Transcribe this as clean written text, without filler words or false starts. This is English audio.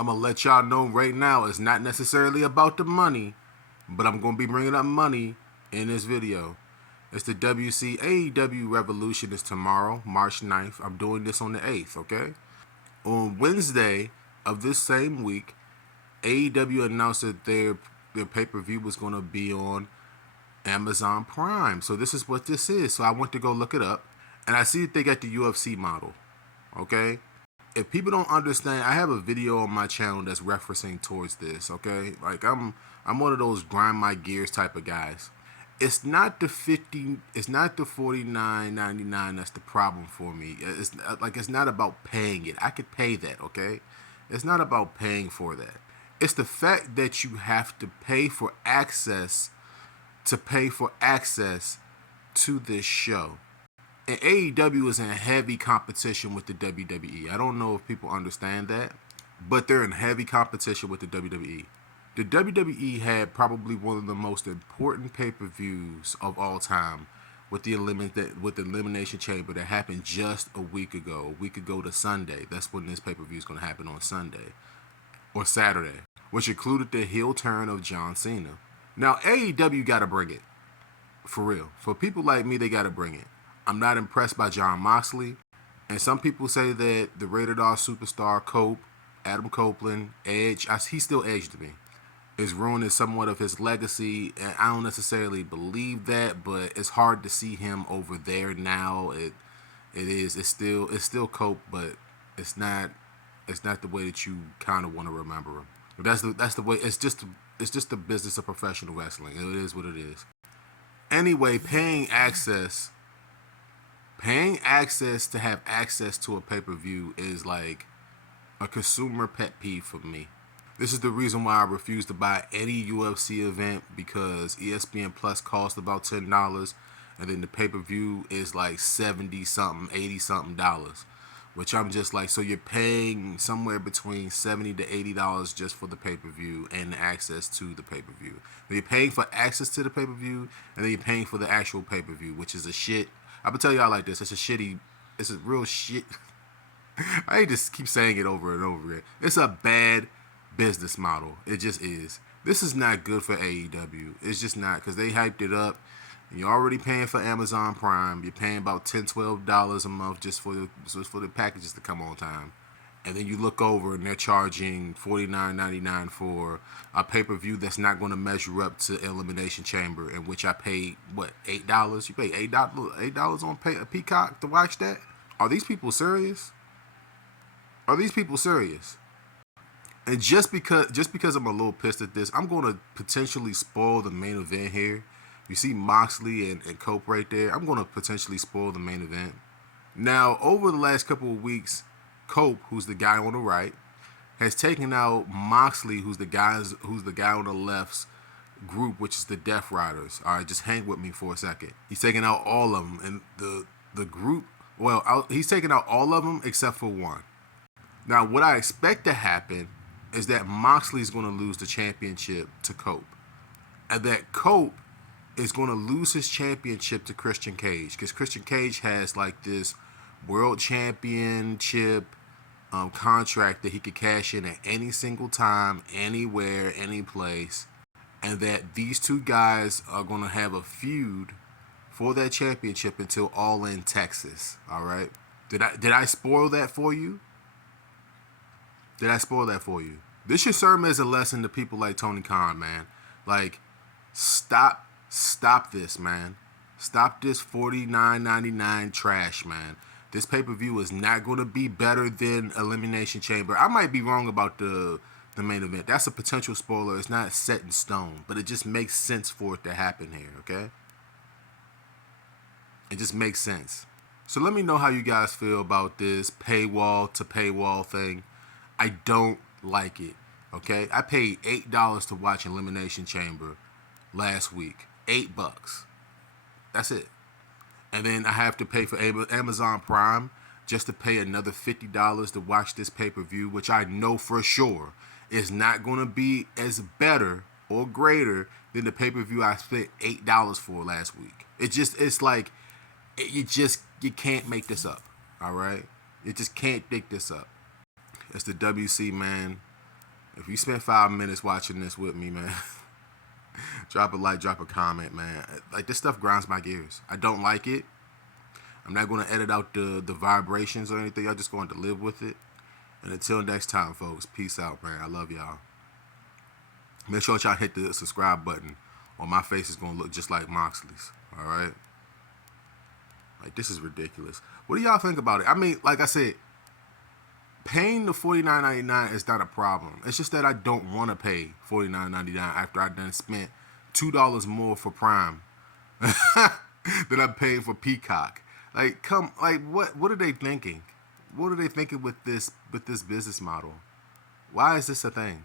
I'm going to let y'all know right now it's not necessarily about the money, but I'm going to be bringing up money in this video. It's the WC AEW Revolution is tomorrow, March 9th. I'm doing this on the 8th, okay? On Wednesday of this same week, AEW announced that their pay-per-view was going to be on Amazon Prime. So this is what this is. So I went to go look it up, and I see that they got the UFC model, okay? If people don't understand, I have a video on my channel that's referencing towards this, okay? Like I'm one of those grind my gears type of guys. It's not the $49.99 that's the problem for me. It's not about paying it. I could pay that, okay? It's not about paying for that. It's the fact that you have to pay for access to this show. And AEW is in heavy competition with the WWE. I don't know if people understand that, but they're in heavy competition with the WWE. The WWE had probably one of the most important pay-per-views of all time with the Elimination Chamber that happened just a week ago to Sunday. That's when this pay-per-view is going to happen, on Sunday or Saturday, which included the heel turn of John Cena. Now, AEW got to bring it. For real. For people like me, they got to bring it. I'm not impressed by John Moxley. And some people say that the Rated R superstar Cope, Adam Copeland, Edge, he's still Edge to me, is ruining somewhat of his legacy. And I don't necessarily believe that, but it's hard to see him over there now. It's still Cope, but it's not the way that you kind of want to remember him. That's the way. It's just the business of professional wrestling. It is what it is. Anyway, paying access to have access to a pay-per-view is like a consumer pet peeve for me. This is the reason why I refuse to buy any UFC event, because ESPN Plus costs about $10, and then the pay-per-view is like $70-something, $80-something, which I'm just like, so you're paying somewhere between $70 to $80 just for the pay-per-view and the access to the pay-per-view. Then you're paying for access to the pay-per-view, and then you're paying for the actual pay-per-view, which is a shit. I'm gonna tell y'all like this. It's a real shit. I just keep saying it over and over again. It's a bad business model. It just is. This is not good for AEW. It's just not, because they hyped it up. You're already paying for Amazon Prime. You're paying about $10, $12 a month just for the packages to come on time. And then you look over and they're charging $49.99 for a pay-per-view that's not going to measure up to Elimination Chamber, in which I paid, what, $8? You pay $8 on Peacock to watch that? Are these people serious? And just because I'm a little pissed at this, I'm going to potentially spoil the main event here. You see Moxley and Cope right there. I'm going to potentially spoil the main event. Now, over the last couple of weeks, Cope, who's the guy on the right, has taken out Moxley, who's the guy on the left's group, which is the Death Riders. All right, just hang with me for a second. He's taking out all of them, and the group. Well, he's taking out all of them except for one. Now, what I expect to happen is that Moxley's going to lose the championship to Cope, and that Cope is going to lose his championship to Christian Cage, because Christian Cage has like this world championship contract that he could cash in at any single time, anywhere, any place, and that these two guys are going to have a feud for that championship until All In Texas. All right, did I spoil that for you? This should serve as a lesson to people like Tony Khan, man. Like, stop this, man. Stop this $49.99 trash, man. This pay-per-view is not going to be better than Elimination Chamber. I might be wrong about the main event. That's a potential spoiler. It's not set in stone, but it just makes sense for it to happen here, okay? It just makes sense. So let me know how you guys feel about this paywall to paywall thing. I don't like it, okay? I paid $8 to watch Elimination Chamber last week. $8. That's it. And then I have to pay for Amazon Prime just to pay another $50 to watch this pay-per-view, which I know for sure is not going to be as better or greater than the pay-per-view I spent $8 for last week. You can't make this up, all right? You just can't make this up. It's the WC, man. If you spent 5 minutes watching this with me, man, drop a like, drop a comment, man. Like, this stuff grinds my gears. I don't like it. I'm not going to edit out the vibrations or anything. I'm just going to live with it. And until next time, folks, peace out, man. I love y'all. Make sure y'all hit the subscribe button, or my face is going to look just like Moxley's. All right? Like, this is ridiculous. What do y'all think about it? I mean, like I said, paying the $49.99 is not a problem. It's just that I don't want to pay $49.99 after I done spent $2 more for Prime than I paid for Peacock. Like, what are they thinking? What are they thinking with this business model? Why is this a thing?